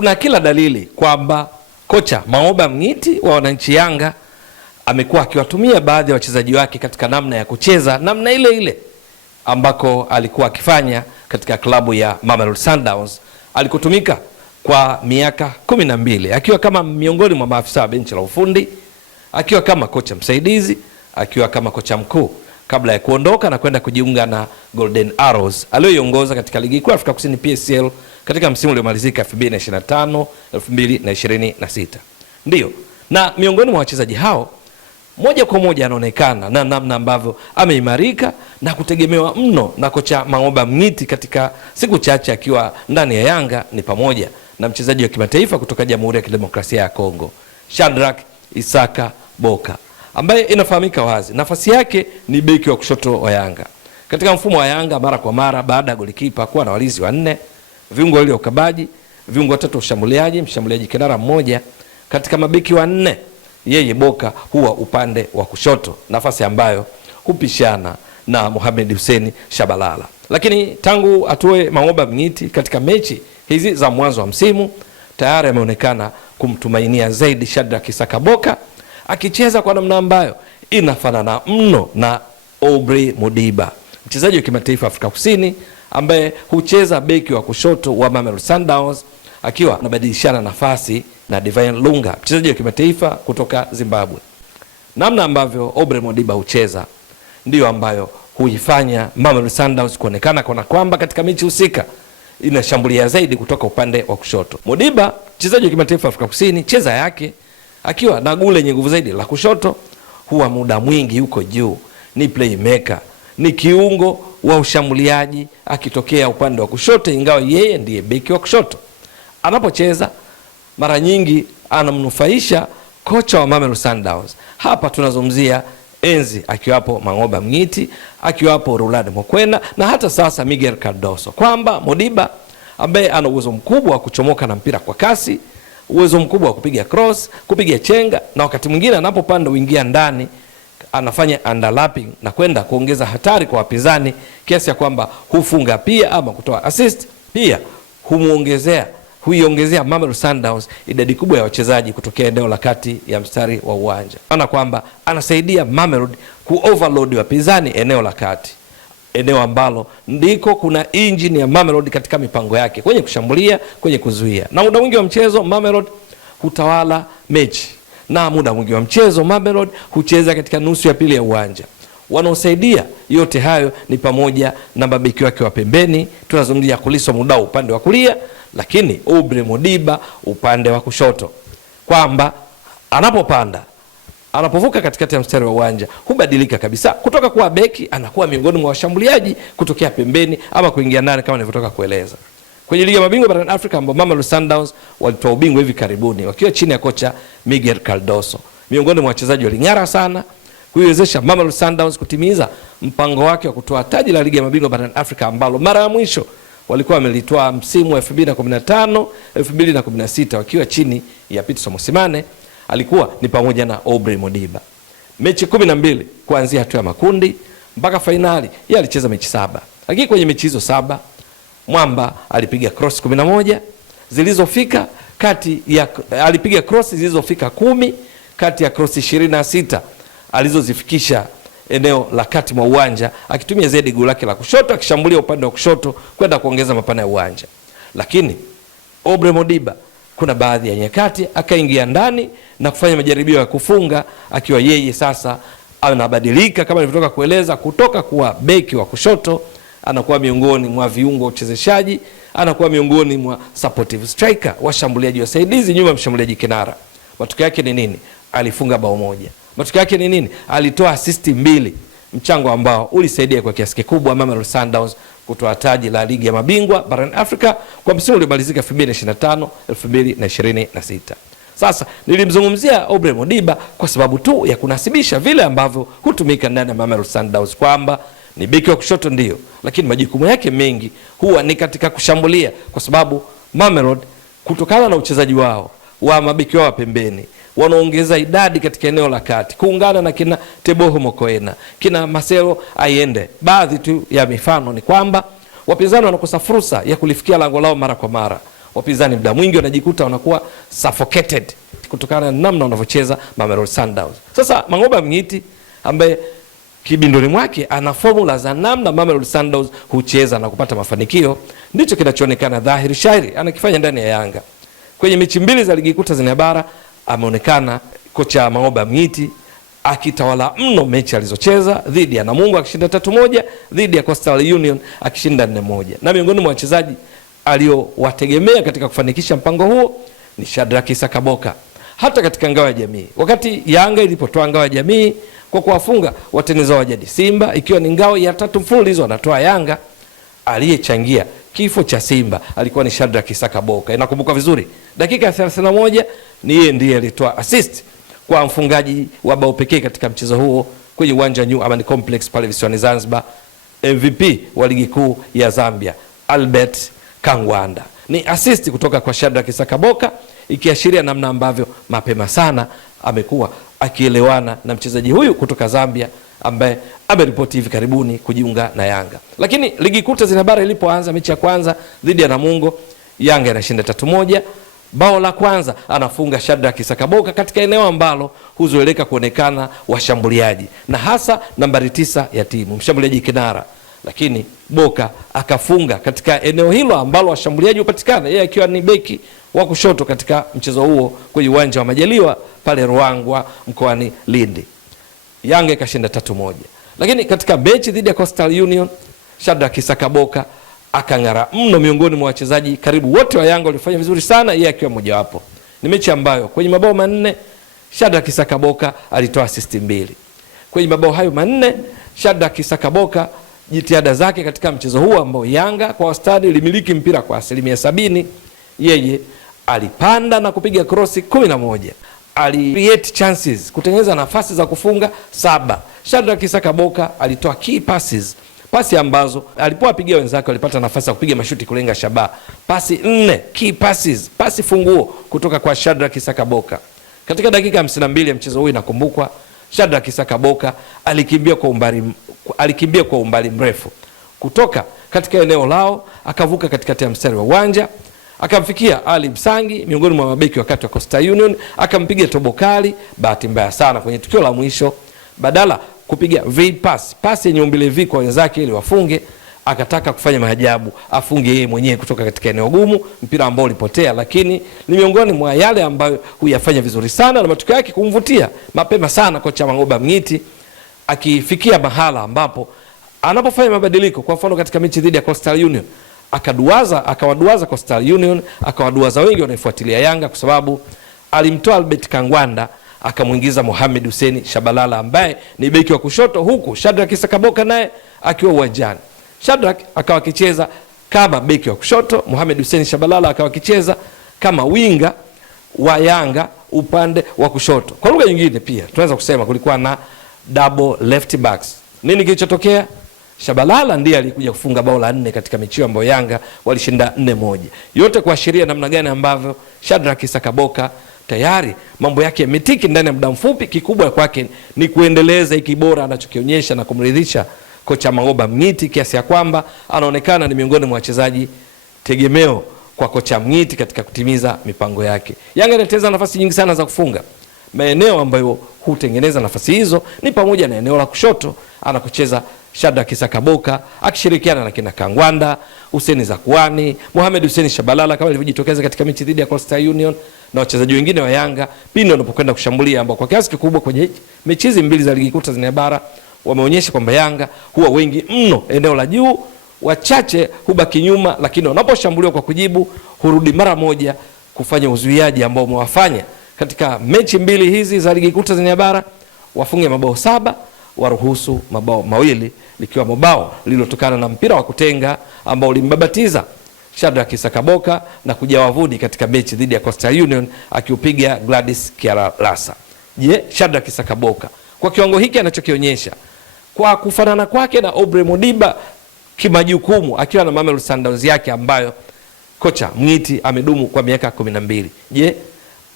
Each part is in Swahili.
Kuna kila dalili kwamba kocha Maoba Mng'iti wa wananchi Yanga amekuwa akiwatumia baadhi ya wachezaji wake katika namna ya kucheza namna ile ile ambako alikuwa akifanya katika klabu ya Mamelodi Sundowns alikotumika kwa miaka 12 akiwa kama miongoni mwa maafisa wa benchi la ufundi, akiwa kama kocha msaidizi, akiwa kama kocha mkuu, kabla ya kuondoka na kwenda kujiunga na Golden Arrows aliyoiongoza katika ligi kuu Afrika Kusini PSL katika msimu uliomalizika 2025 2026. Ndio. Na miongoni mwa wachezaji hao moja kwa moja anaonekana na namna ambavyo ameimarika na kutegemewa mno na kocha Maoba Mng'iti katika siku chache akiwa ndani ya Yanga ni pamoja na mchezaji wa kimataifa kutoka Jamhuri ya Kidemokrasia ya Kongo, Shadrack Isaka Boka, ambaye inafahamika wazi nafasi yake ni beki wa kushoto wa Yanga. Katika mfumo wa Yanga mara kwa mara baada ya golikipa kuwa na walinzi wanne, viungo wale ukabaji, viungo watatu ushambuliaji, mshambuliaji kinara mmoja, katika mabeki wanne yeye Boka huwa upande wa kushoto, nafasi ambayo hupishana na Mohamed Hussein Shabalala. Lakini tangu atoe Maoba Mng'iti katika mechi hizi za mwanzo wa msimu, tayari ameonekana kumtumainia zaidi Shadrack Isaka Boka, akicheza kwa namna ambayo inafanana mno na Aubrey Modiba, mchezaji wa kimataifa Afrika Kusini ambaye hucheza beki wa kushoto wa Mamelodi Sundowns, akiwa anabadilishana nafasi na Divine Lunga, mchezaji wa kimataifa kutoka Zimbabwe. Namna ambavyo Aubrey Modiba hucheza ndiyo ambayo huifanya Mamelodi Sundowns kuonekana kana kwamba katika mechi husika inashambulia zaidi kutoka upande wa kushoto. Modiba, mchezaji wa kimataifa Afrika Kusini, cheza yake akiwa na gule yenye nguvu zaidi la kushoto, huwa muda mwingi yuko juu, ni playmaker, ni kiungo wa ushambuliaji akitokea upande wa kushoto, ingawa yeye ndiye beki wa kushoto. Anapocheza mara nyingi anamnufaisha kocha wa Mamelodi Sundowns. Hapa tunazungumzia enzi akiwapo Maoba Mng'iti, akiwapo Roland Mokwena na hata sasa Miguel Cardoso, kwamba Modiba ambaye ana uwezo mkubwa wa kuchomoka na mpira kwa kasi, uwezo mkubwa wa kupiga cross, kupiga chenga, na wakati mwingine anapopanda uingia ndani anafanya underlapping na kwenda kuongeza hatari kwa wapinzani, kiasi ya kwamba hufunga pia ama kutoa assist, pia huiongezea Mamelodi Sundowns idadi kubwa ya wachezaji kutokea eneo la kati ya mstari wa uwanja. Ana kwamba anasaidia Mamelodi ku-overload wapinzani eneo la kati, eneo ambalo ndiko kuna engine ya Mamelodi katika mipango yake, kwenye kushambulia, kwenye kuzuia. Na muda mwingi wa mchezo Mamelodi hutawala mechi, na muda mwingi wa mchezo Mamelodi hucheza katika nusu ya pili ya uwanja. Wanaosaidia yote hayo ni pamoja na mabeki wake wa pembeni, tunazungumzia Kuliso Mudau upande wa kulia, lakini Aubrey Modiba upande wa kushoto, kwamba anapopanda, anapovuka katikati ya mstari wa uwanja hubadilika kabisa kutoka kuwa beki, anakuwa miongoni mwa washambuliaji kutokea pembeni ama kuingia ndani, kama nilivyotoka kueleza. Kwenye ligi ya mabingwa barani Afrika ambapo Mamelodi Sundowns walitoa ubingwa hivi karibuni wakiwa chini ya kocha Miguel Cardoso, miongoni mwa wachezaji waling'ara sana kuiwezesha Mamelodi Sundowns kutimiza mpango wake wa kutoa taji la ligi ya mabingwa barani Afrika ambalo mara ya mwisho walikuwa wamelitoa msimu wa 2015 2016 wakiwa chini ya Pitso Mosimane, alikuwa ni pamoja na Aubrey Modiba. Mechi 12 kuanzia hatua ya makundi mpaka finali, yeye alicheza mechi 7. Lakini kwenye mechi hizo 7 Mwamba alipiga cross 11 zilizofika alipiga cross zilizofika 10 kati ya cross 26 alizozifikisha eneo la kati mwa uwanja, akitumia zaidi goli lake la kushoto, akishambulia upande wa kushoto kwenda kuongeza mapana ya uwanja. Lakini Aubrey Modiba kuna baadhi ya nyakati akaingia ndani na kufanya majaribio ya kufunga, akiwa yeye sasa anabadilika kama nilivyotoka kueleza, kutoka kuwa beki wa kushoto anakuwa miongoni mwa viungo uchezeshaji, anakuwa miongoni mwa supportive striker, washambuliaji wasaidizi nyuma mshambuliaji kinara. Matokeo yake ni nini? Alifunga bao moja. Matokeo yake ni nini? Alitoa assist 2, mchango ambao ulisaidia kwa kiasi kikubwa Mamelodi Sundowns kutoa taji la ligi ya mabingwa barani Afrika kwa msimu uliomalizika 2025 2026. Sasa nilimzungumzia Aubrey Modiba kwa sababu tu ya kunasibisha vile ambavyo hutumika ndani ya Mamelodi Sundowns, kwamba ni beki wa kushoto ndio, lakini majukumu yake mengi huwa ni katika kushambulia, kwa sababu Mamelodi kutokana na uchezaji wao wa mabeki wao pembeni wanaongeza idadi katika eneo la kati, kuungana na kina Teboho Mokoena, kina Marcelo Ayende. Baadhi tu ya mifano ni kwamba wapinzani wanakosa fursa ya kulifikia lango lao mara kwa mara. wapinzani muda mwingi wanajikuta wanakuwa suffocated kutokana na namna wanavyocheza Mamelodi Sundowns. Sasa Mang'oba Mng'iti ambaye kibindoni mwake ana formula za namna Mamelodi Sundowns hucheza na kupata mafanikio, ndicho kinachoonekana dhahiri shairi anakifanya ndani ya Yanga. Kwenye mechi mbili za ligi kuu Tanzania bara ameonekana kocha Mang'oba Mng'iti akitawala mno mechi alizocheza, dhidi ya Namungo akishinda 3-1, dhidi ya Coastal Union akishinda 4-1. Na miongoni mwa wachezaji aliowategemea katika kufanikisha mpango huo ni Shadrack Issa Kaboka. Hata katika ngao ya jamii, wakati Yanga ilipotoa ngao ya jamii kwa kuwafunga watani zao wa jadi Simba, ikiwa ni ngao ya 3 mfululizo anatoa Yanga, aliyechangia kifo cha Simba alikuwa ni Shadrack Issa Kaboka. Inakumbuka vizuri, dakika ya 31 ni yeye ndiye alitoa assist kwa mfungaji wa bao pekee katika mchezo huo kwenye uwanja New Amani Complex pale visiwani Zanzibar, MVP wa ligi kuu ya Zambia Albert Kangwanda. Ni assist kutoka kwa Shadrack Issa Kaboka, ikiashiria namna ambavyo mapema sana amekuwa akielewana na mchezaji huyu kutoka Zambia ambaye ameripoti hivi karibuni kujiunga na Yanga. Lakini ligi kuu Tanzania bara ilipoanza mechi ya kwanza dhidi ya Namungo, Yanga inashinda 3-1. Bao la kwanza anafunga Shadrack Issa Kaboka katika eneo ambalo huzoeleka kuonekana washambuliaji na hasa nambari 9 ya timu, mshambuliaji kinara. Lakini Boka akafunga katika eneo hilo ambalo washambuliaji hupatikana, yeye akiwa ni beki wa kushoto katika mchezo huo kwenye uwanja wa Majaliwa pale Ruangwa mkoani Lindi. Yanga ikashinda 3-1. Lakini katika mechi dhidi ya Coastal Union, Shadrack Issa Kaboka akang'ara mno miongoni mwa wachezaji karibu wote wa Yanga walifanya vizuri sana, yeye akiwa mmoja wapo. Ni mechi ambayo kwenye mabao manne Shadrack Issa Kaboka alitoa assist 2. Kwenye mabao hayo manne Shadrack Issa Kaboka, jitihada zake katika mchezo huo ambao Yanga kwa wastani ilimiliki mpira kwa 70%, yeye alipanda na kupiga crossi 11, create chances, kutengeneza nafasi za kufunga 7. Shadrack Issa Kaboka alitoa key passes, pasi ambazo alipowapigia wenzake walipata nafasi ya kupiga mashuti kulenga shabaha. Pasi 4 key passes, pasi funguo kutoka kwa Shadrack Issa Kaboka. Katika dakika 52 ya mchezo huu inakumbukwa, Shadrack Issa Kaboka alikimbia kwa umbali mrefu kutoka katika eneo lao, akavuka katikati ya mstari wa uwanja, akamfikia Ali Msangi miongoni mwa mabeki wakati wa Coastal Union, akampiga tobo kali. Bahati mbaya sana kwenye tukio la mwisho, badala kupiga V pass, pasi yenye umbile V kwa wenzake ili wafunge, akataka kufanya maajabu, afunge yeye mwenyewe kutoka katika eneo gumu, mpira ambao ulipotea. Lakini ni miongoni mwa yale ambayo huyafanya vizuri sana na matokeo yake kumvutia mapema sana kocha Mang'oba Mng'iti, akifikia mahala ambapo anapofanya mabadiliko. Kwa mfano katika mechi dhidi ya Coastal Union akawaduaza Coastal Union, akawaduaza wengi wanaifuatilia Yanga, kwa sababu alimtoa Albert Kangwanda akamuingiza Mohamed Hussein Shabalala ambaye ni beki wa kushoto, huku Shadrack Issa Kaboka naye akiwa uwanjani. Shadrack akawa akicheza kama beki wa kushoto, Mohamed Hussein Shabalala akawa akicheza kama winga wa Yanga upande wa kushoto. Kwa lugha nyingine pia tunaweza kusema kulikuwa na double left backs. Nini kilichotokea? Shabalala ndiye alikuja kufunga bao la 4 katika mechi ambayo Yanga walishinda 4-1. Yote kuashiria namna gani ambavyo Shadrack Issa Kaboka tayari mambo yake yametiki ndani ya muda mfupi. Kikubwa kwake ni kuendeleza hiki bora anachokionyesha na kumridhisha kocha Mang'oba Mng'iti, kiasi ya kwamba anaonekana ni miongoni mwa wachezaji tegemeo kwa kocha Mng'iti katika kutimiza mipango yake. Yanga inateza nafasi nyingi sana za kufunga. Maeneo ambayo hutengeneza nafasi hizo ni pamoja na eneo la kushoto anakocheza Shadrack Issa Kaboka akishirikiana na kina Kangwanda, Hussein Zakuani, Mohamed Hussein Shabalala kama ilivyojitokeza katika mechi dhidi ya Coastal Union, na wachezaji wengine wa Yanga pindi wanapokwenda kushambulia, ambao kwa kiasi kikubwa kwenye mechi hizi mbili za ligi kuu Tanzania bara wameonyesha kwamba Yanga huwa wengi mno eneo la juu, wachache hubaki nyuma, lakini wanaposhambuliwa kwa kujibu hurudi mara moja kufanya uzuiaji ambao umewafanya katika mechi mbili hizi za ligi kuu Tanzania bara wafunge mabao 7, waruhusu mabao 2, likiwa mabao lililotokana na mpira wa kutenga ambao ulimbabatiza Shadrack Issa Kaboka na kujawavudi katika mechi dhidi ya Coastal Union akiupiga Gladys Kiaralasa. Je, Shadrack Issa Kaboka kwa kiwango hiki anachokionyesha, kwa kufanana kwake na Aubrey Modiba kimajukumu akiwa na Mamelodi Sundowns yake ambayo kocha Mng'iti amedumu kwa miaka 12, je,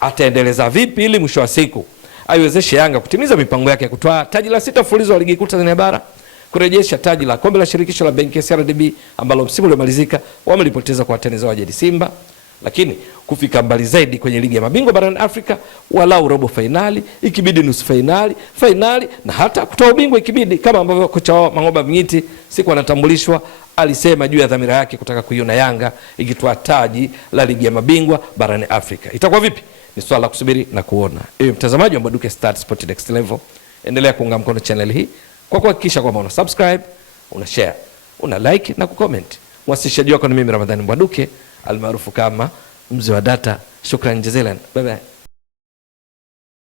ataendeleza vipi ili mwisho wa siku aiwezeshe Yanga kutimiza mipango yake ya kutoa taji la 6 mfululizo wa ligi kuu Tanzania bara, kurejesha taji la kombe la shirikisho la benki ya CRDB ambalo msimu uliomalizika wamelipoteza kwa watani zao wa jadi Simba, lakini kufika mbali zaidi kwenye ligi ya mabingwa barani Afrika, walau robo finali, ikibidi nusu finali na hata kutoa ubingwa ikibidi, kama ambavyo kocha wao Mang'oba Mng'iti siku anatambulishwa alisema juu ya dhamira yake kutaka kuiona Yanga ikitoa taji la ligi ya mabingwa barani Afrika. Itakuwa vipi? Ni swala la kusubiri na kuona. Ewe mtazamaji wa Mbwaduke Stats Sport Next Level, endelea kuunga mkono channel hii kwa kuhakikisha kwamba una subscribe, una share, una like na kucomment. Mwasilishaji wako ni mimi Ramadhani Mbwaduke almaarufu kama Mzee wa Data. Shukran jazilan. Bye bye.